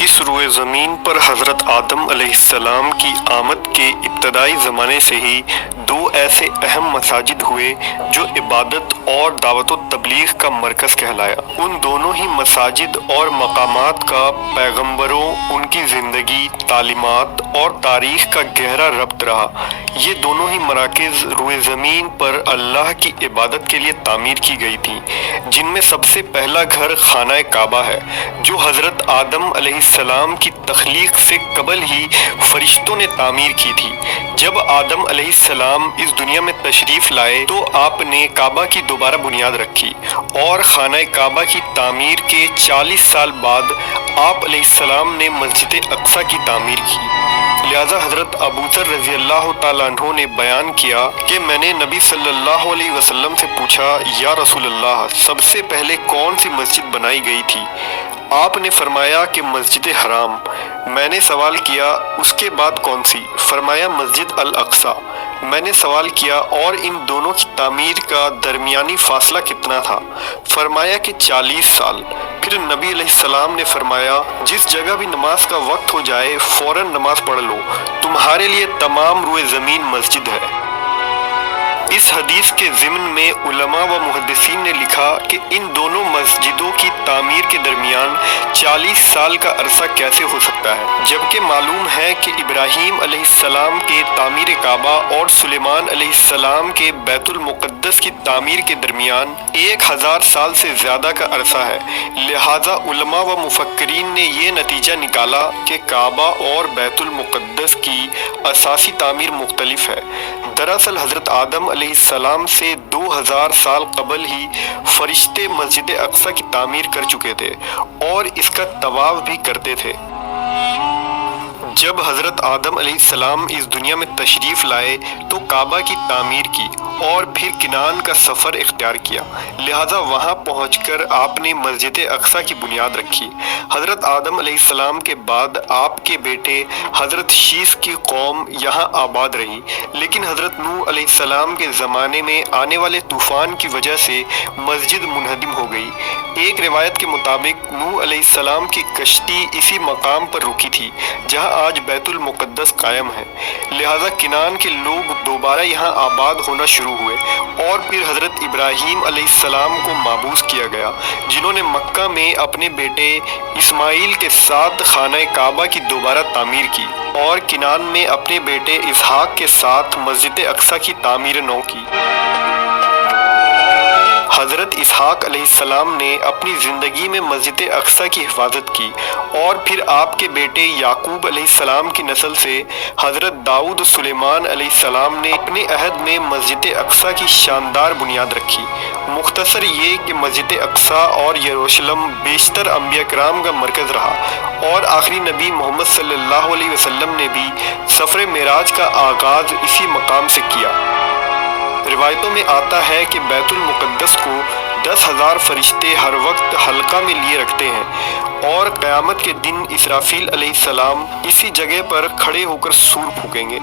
اس روئے زمین پر حضرت آدم علیہ السلام کی آمد کے ابتدائی زمانے سے ہی دو ایسے اہم مساجد ہوئے جو عبادت اور دعوت و تبلیغ کا مرکز کہلایا۔ ان دونوں ہی مساجد اور مقامات کا پیغمبروں، ان کی زندگی، تعلیمات اور تاریخ کا گہرا ربط رہا۔ یہ دونوں ہی مراکز روئے زمین پر اللہ کی عبادت کے لیے تعمیر کی گئی تھیں، جن میں سب سے پہلا گھر خانہ کعبہ ہے، جو حضرت آدم علیہ السلام کی تخلیق سے قبل ہی فرشتوں نے تعمیر کی تھی۔ جب آدم علیہ السلام اس دنیا میں تشریف لائے تو آپ نے کعبہ کی دوبارہ بنیاد رکھی، اور خانہ کعبہ کی تعمیر کے 40 سال بعد آپ علیہ السلام نے مسجد اقصی کی تعمیر کی۔ لہٰذا حضرت ابو ذر رضی اللہ تعالیٰ عنہ نے بیان کیا کہ میں نے نبی صلی اللہ علیہ وسلم سے پوچھا، یا رسول اللہ، سب سے پہلے کون سی مسجد بنائی گئی تھی؟ آپ نے فرمایا کہ مسجد حرام۔ میں نے سوال کیا، اس کے بعد کون سی؟ فرمایا مسجد الاقصی۔ میں نے سوال کیا، اور ان دونوں کی تعمیر کا درمیانی فاصلہ کتنا تھا؟ فرمایا کہ 40 سال۔ پھر نبی علیہ السلام نے فرمایا، جس جگہ بھی نماز کا وقت ہو جائے فوراً نماز پڑھ لو، تمہارے لیے تمام روئے زمین مسجد ہے۔ اس حدیث کے ضمن میں علماء و محدثین نے لکھا کہ ان دونوں مسجدوں کی تعمیر کے درمیان 40 سال کا عرصہ کیسے ہو سکتا ہے، جبکہ معلوم ہے کہ ابراہیم علیہ السلام کے تعمیر کعبہ اور سلیمان علیہ السلام کے بیت المقدس کی تعمیر کے درمیان 1000 سال سے زیادہ کا عرصہ ہے۔ لہٰذا علماء و مفکرین نے یہ نتیجہ نکالا کہ کعبہ اور بیت المقدس کی اساسی تعمیر مختلف ہے۔ دراصل حضرت آدم علیہ السلام سے 2000 سال قبل ہی فرشتے مسجد اقصی کی تعمیر کر چکے تھے اور اس کا طواف بھی کرتے تھے۔ جب حضرت آدم علیہ السلام اس دنیا میں تشریف لائے تو کعبہ کی تعمیر کی اور پھر کنعان کا سفر اختیار کیا، لہٰذا وہاں پہنچ کر آپ نے مسجد اقصی کی بنیاد رکھی۔ حضرت آدم علیہ السلام کے بعد آپ کے بیٹے حضرت شیث کی قوم یہاں آباد رہی، لیکن حضرت نوح علیہ السلام کے زمانے میں آنے والے طوفان کی وجہ سے مسجد منہدم ہو گئی۔ ایک روایت کے مطابق نوح علیہ السلام کی کشتی اسی مقام پر رکی تھی جہاں آج بیت المقدس قائم ہے، لہٰذا کنعان کے لوگ دوبارہ یہاں آباد ہونا شروع ہوئے، اور پھر حضرت ابراہیم علیہ السلام کو مابعوث کیا گیا، جنہوں نے مکہ میں اپنے بیٹے اسماعیل کے ساتھ خانہ کعبہ کی دوبارہ تعمیر کی، اور کنعان میں اپنے بیٹے اسحاق کے ساتھ مسجد اقصی کی تعمیر نو کی۔ حضرت اسحاق علیہ السلام نے اپنی زندگی میں مسجد اقصی کی حفاظت کی، اور پھر آپ کے بیٹے یعقوب علیہ السلام کی نسل سے حضرت داؤد و سلیمان علیہ السلام نے اپنے عہد میں مسجد اقصی کی شاندار بنیاد رکھی۔ مختصر یہ کہ مسجد اقصی اور یروشلم بیشتر انبیاء کرام کا مرکز رہا، اور آخری نبی محمد صلی اللہ علیہ وسلم نے بھی سفر معراج کا آغاز اسی مقام سے کیا۔ روایتوں میں آتا ہے کہ بیت المقدس کو 10,000 فرشتے ہر وقت حلقہ میں لیے رکھتے ہیں، اور قیامت کے دن اسرافیل علیہ السلام اسی جگہ پر کھڑے ہو کر سور پھونکیں گے۔